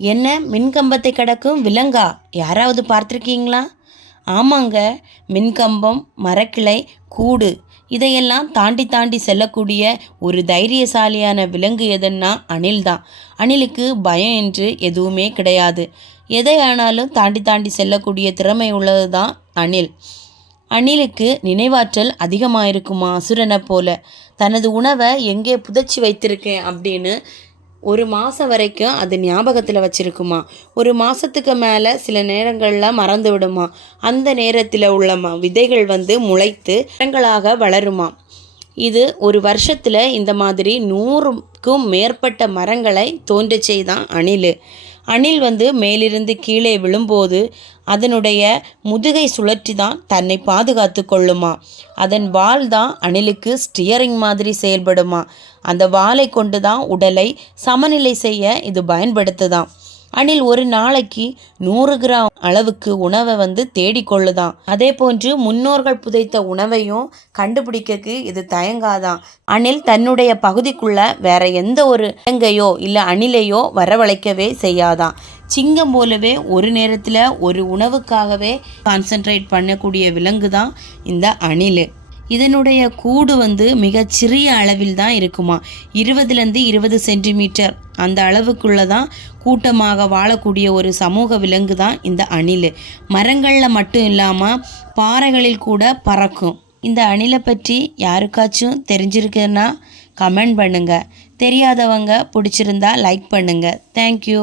என்ன மின்கம்பத்தை கடக்கும் விலங்கா? யாராவது பார்த்துருக்கீங்களா? ஆமாங்க, மின்கம்பம், மரக்கிளை, கூடு இதையெல்லாம் தாண்டி தாண்டி செல்லக்கூடிய ஒரு தைரியசாலியான விலங்கு எதுன்னா அணில் தான். அணிலுக்கு பயம் என்று எதுவுமே கிடையாது. எதை ஆனாலும் தாண்டி தாண்டி செல்லக்கூடிய திறமை உள்ளது தான் அணில். அணிலுக்கு நினைவாற்றல் அதிகமாக இருக்குமா அசுரனை போல. தனது உணவை எங்கே புதைச்சி வைத்திருக்கேன் அப்படின்னு ஒரு மாதம் வரைக்கும் அது ஞாபகத்தில் வச்சுருக்குமா. ஒரு மாதத்துக்கு மேலே சில நேரங்களில் மறந்து விடுமா. அந்த நேரத்தில் உள்ள விதைகள் முளைத்து மரங்களாக வளருமா. இது ஒரு வருஷத்தில் இந்த மாதிரி 100க்கும் மேற்பட்ட மரங்களை தோன்ற செய்தான் அணில். அணில் மேலிருந்து கீழே விழும்போது அதனுடைய முதுகை சுழற்றி தான் தன்னை பாதுகாத்து கொள்ளுமா. அதன் வால் தான் அணிலுக்கு ஸ்டியரிங் மாதிரி செயல்படுமா. அந்த வாலை கொண்டு தான் உடலை சமநிலை செய்ய இது பயன்படுத்துதான். அணில் ஒரு நாளைக்கு 100 கிராம் அளவுக்கு உணவை தேடிக்கொள்ளுதான். அதே போன்று முன்னோர்கள் புதைத்த உணவையும் கண்டுபிடிக்க இது தயங்காதான். அணில் தன்னுடைய பகுதிக்குள்ள வேற எந்த ஒரு விலங்கையோ இல்லை அணிலையோ வரவழைக்கவே செய்யாதான். சிங்கம் போலவே ஒரு நேரத்தில் ஒரு உணவுக்காகவே கான்சென்ட்ரேட் பண்ணக்கூடிய விலங்கு தான் இந்த அணில். இதனுடைய கூடு மிகச்சிறிய அளவில் தான் இருக்குமா. 20 சென்டிமீட்டர் அந்த அளவுக்குள்ள தான் கூட்டமாக வாழக்கூடிய ஒரு சமூக விலங்கு தான் இந்த அணில். மரங்களில் மட்டும் இல்லாமல் பாறைகளில் கூட பறக்கும். இந்த அணிலை பற்றி யாருக்காச்சும் தெரிஞ்சிருக்குன்னா கமெண்ட் பண்ணுங்கள். தெரியாதவங்க பிடிச்சிருந்தா லைக் பண்ணுங்கள். தேங்க்யூ.